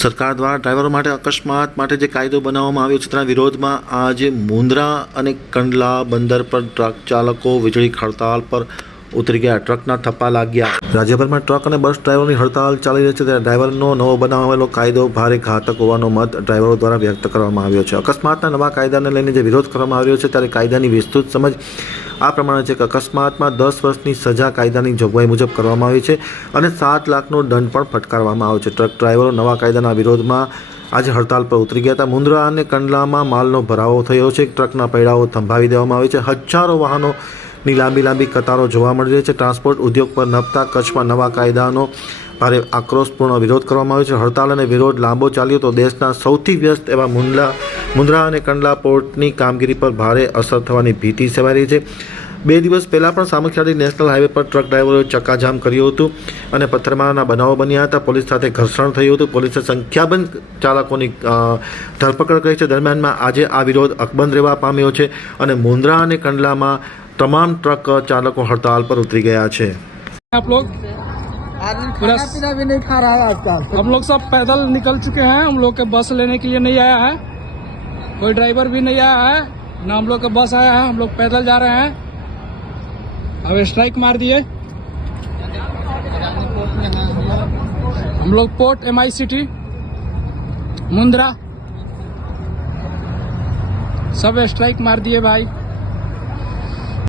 સરકાર દ્વારા ડ્રાઈવરો માટે અકસ્માત માટે જે કાયદો બનાવવામાં આવ્યો છે તેના વિરોધમાં આજે મુન્દ્રા અને કંડલા બંદર પર ટ્રક ચાલકો વીજળી હડતાલ પર ઉતરી ગયા. ટ્રકના થપ્પા લાગ્યા. રાજ્યભરમાં ટ્રક અને બસ ડ્રાઈવરોની હડતાલ ચાલી રહી છે. ત્યારે ડ્રાઈવરનો નવો બનાવેલો કાયદો ભારે ઘાતક હોવાનો મત ડ્રાઈવરો દ્વારા વ્યક્ત કરવામાં આવ્યો છે. અકસ્માતના નવા કાયદાને લઈને જે વિરોધ કરવામાં આવ્યો છે, ત્યારે કાયદાની વિસ્તૃત સમજ આ પ્રમાણે છે કે અકસ્માતમાં દસ વર્ષની સજા કાયદાની જોગવાઈ મુજબ કરવામાં આવી છે અને સાત લાખનો દંડ પણ ફટકારવામાં આવ્યો છે. ટ્રક ડ્રાઈવરો નવા કાયદાના વિરોધમાં આજે હડતાલ પર ઉતરી ગયા હતા. મુન્દ્રા અને કંડલામાં માલનો ભરાવો થયો છે. ટ્રકના પૈડાઓ થંભાવી દેવામાં આવે છે. હજારો વાહનોની લાંબી લાંબી કતારો જોવા મળી રહી છે. ટ્રાન્સપોર્ટ ઉદ્યોગ પર નપતા કચ્છમાં નવા કાયદાનો ભારે આક્રોશપૂર્ણ વિરોધ કરવામાં આવ્યો છે. હડતાલ અને વિરોધ લાંબો ચાલ્યો તો દેશના સૌથી વ્યસ્ત એવા મુંદલા મુન્દ્રા અને કંડલા પોર્ટની કામગીરી પર ભારે અસર થવાની ભીતિ સેવાઈ રહી છે. બે દિવસ પહેલાં પણ સામખિયાળી નેશનલ હાઈવે પર ટ્રક ડ્રાઈવરોએ ચક્કાજામ કર્યું હતું અને પથ્થરમારાના બનાવો બન્યા હતા. પોલીસ સાથે ઘર્ષણ થયું હતું. પોલીસે સંખ્યાબંધ ચાલકોની ધરપકડ કરી છે. દરમિયાનમાં આજે આ વિરોધ અકબંધ રહેવા પામ્યો છે અને મુન્દ્રા અને કંડલામાં તમામ ટ્રક ચાલકો હડતાલ પર ઉતરી ગયા છે आप लोग आदमी पूरा खाना पीना भी नहीं खा रहा है आजकल हम लोग सब पैदल निकल चुके हैं हम लोग के बस लेने के लिए नहीं आया है कोई ड्राइवर भी नहीं आया है ना हम लोग का बस आया है हम लोग पैदल जा रहे हैं अब स्ट्राइक मार दिए हम लोग port M I city Mundra सब स्ट्राइक मार दिए भाई